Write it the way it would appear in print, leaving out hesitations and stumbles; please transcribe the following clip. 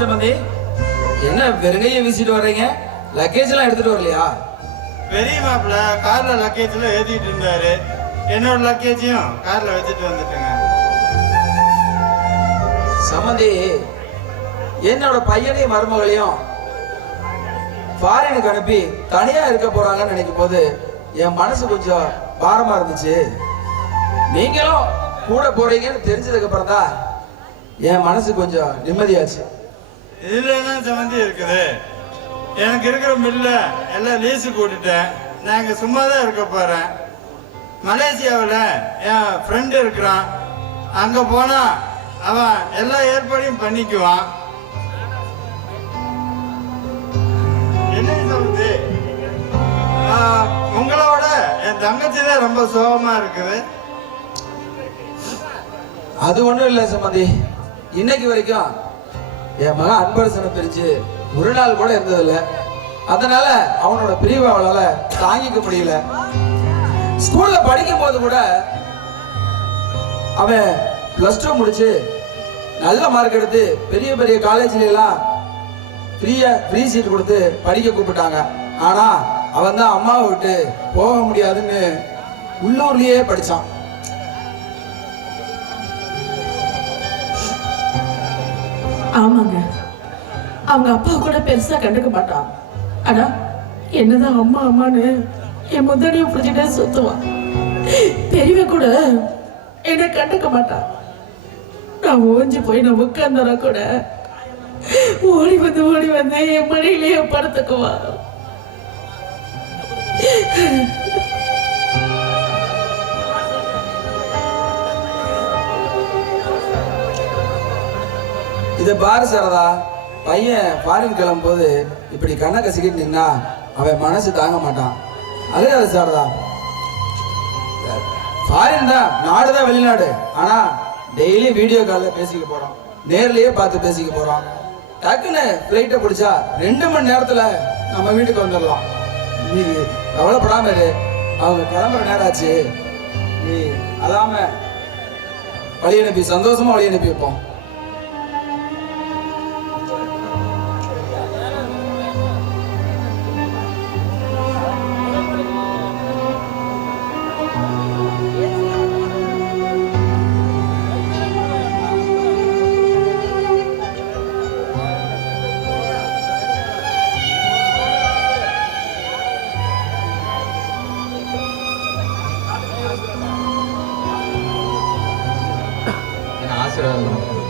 சம்பந்தி, என்ன வெறுங்கையை வீசிட்டு வர்றீங்க? லக்கேஜ் எல்லாம் எடுத்துட்டு வரலையா? பெரிய மாப்பிள்ள கார்ல லக்கேஜ்ல ஏத்திட்டு இருந்தாரு. என்னோட லக்கேஜையும் கார்ல வச்சுட்டு வந்துட்டுங்க. சம்பந்தி, என்னோட பையனையும் மருமகளையும் ஃபாரினுக்கு அனுப்பி தனியா இருக்க போறாங்கன்னு நினைக்கும் போது என் மனசு கொஞ்சம் பாரமா இருந்துச்சு. நீங்களும் கூட போறீங்கன்னு தெரிஞ்சதுக்கு அப்புறம் தான் என் மனசு கொஞ்சம் நிம்மதியாச்சு. இதுல என்ன சம்பந்தி இருக்குது? எனக்கு இருக்கிற மில்ல எல்லாம் லீஸு கூட்டிட்டேன். நான் இங்க சும்மா தான் இருக்க போறேன். மலேசியாவில் என் ஃப்ரெண்டு இருக்கிறான். அங்க போனா அவன் எல்லா ஏற்பாடையும் பண்ணிக்குவான். என்ன சம்பந்தி, உங்களோட என் தங்கச்சி தான் ரொம்ப சோகமா இருக்குது. அது ஒண்ணும் இல்லை சம்பந்தி, இன்னைக்கு வரைக்கும் என் மகன் அன்பரசனை பிரிச்சு ஒரு நாள் கூட இருந்ததில்லை. அதனால அவனோட பிரிவை அவளால தாங்கிக்க முடியல. ஸ்கூல்ல படிக்கும் போது கூட அவன் +2 முடிச்சு நல்ல மார்க் எடுத்து பெரிய பெரிய காலேஜ்ல எல்லாம் ஃப்ரீ சீட் கொடுத்து படிக்க கூப்பிட்டாங்க. ஆனா அவன் தான் அம்மாவை விட்டு போக முடியாதுன்னு உள்ளூர்லயே படிச்சான். ஆமாங்க, அவங்க அப்பா கூட பெருசா கண்டுக்க மாட்டான். ஆனா என்னதான் அம்மா அம்மான்னு என் முந்தாடியை பிடிச்சிட்டே சுத்துவான். பெரியவ கூட என்ன கண்டுக்க மாட்டான். நான் ஓஞ்சி போய் நான் உட்கார்ந்தா கூட ஓடி வந்து என் மடியிலேயே படுத்துக்குவா. இதை பாரு சாரதா, பையன் ஃபாரின் கிளம்பும் போது இப்படி கண்ணை கசிக்கிட்டு நின்னா அவன் மனசு தாங்க மாட்டான். அழுகாது சாரதா, ஃபாரின் தான், நாடு தான் வெளிநாடு. ஆனா டெய்லி வீடியோ காலில் பேசிக்க போறோம், நேர்லயே பார்த்து பேசிக்க போறோம். டக்குன்னு ஃப்ளைட்டை பிடிச்சா 2 மணி நேரத்துல நம்ம வீட்டுக்கு வந்துடலாம். நீ கவலைப்படாம இரு, அவங்க கிளம்புற நேரம் ஆச்சு. நீ அதாம வழி அனுப்பி சந்தோஷமா வழி அனுப்பி வைப்போம். ஆசீர்வாதம்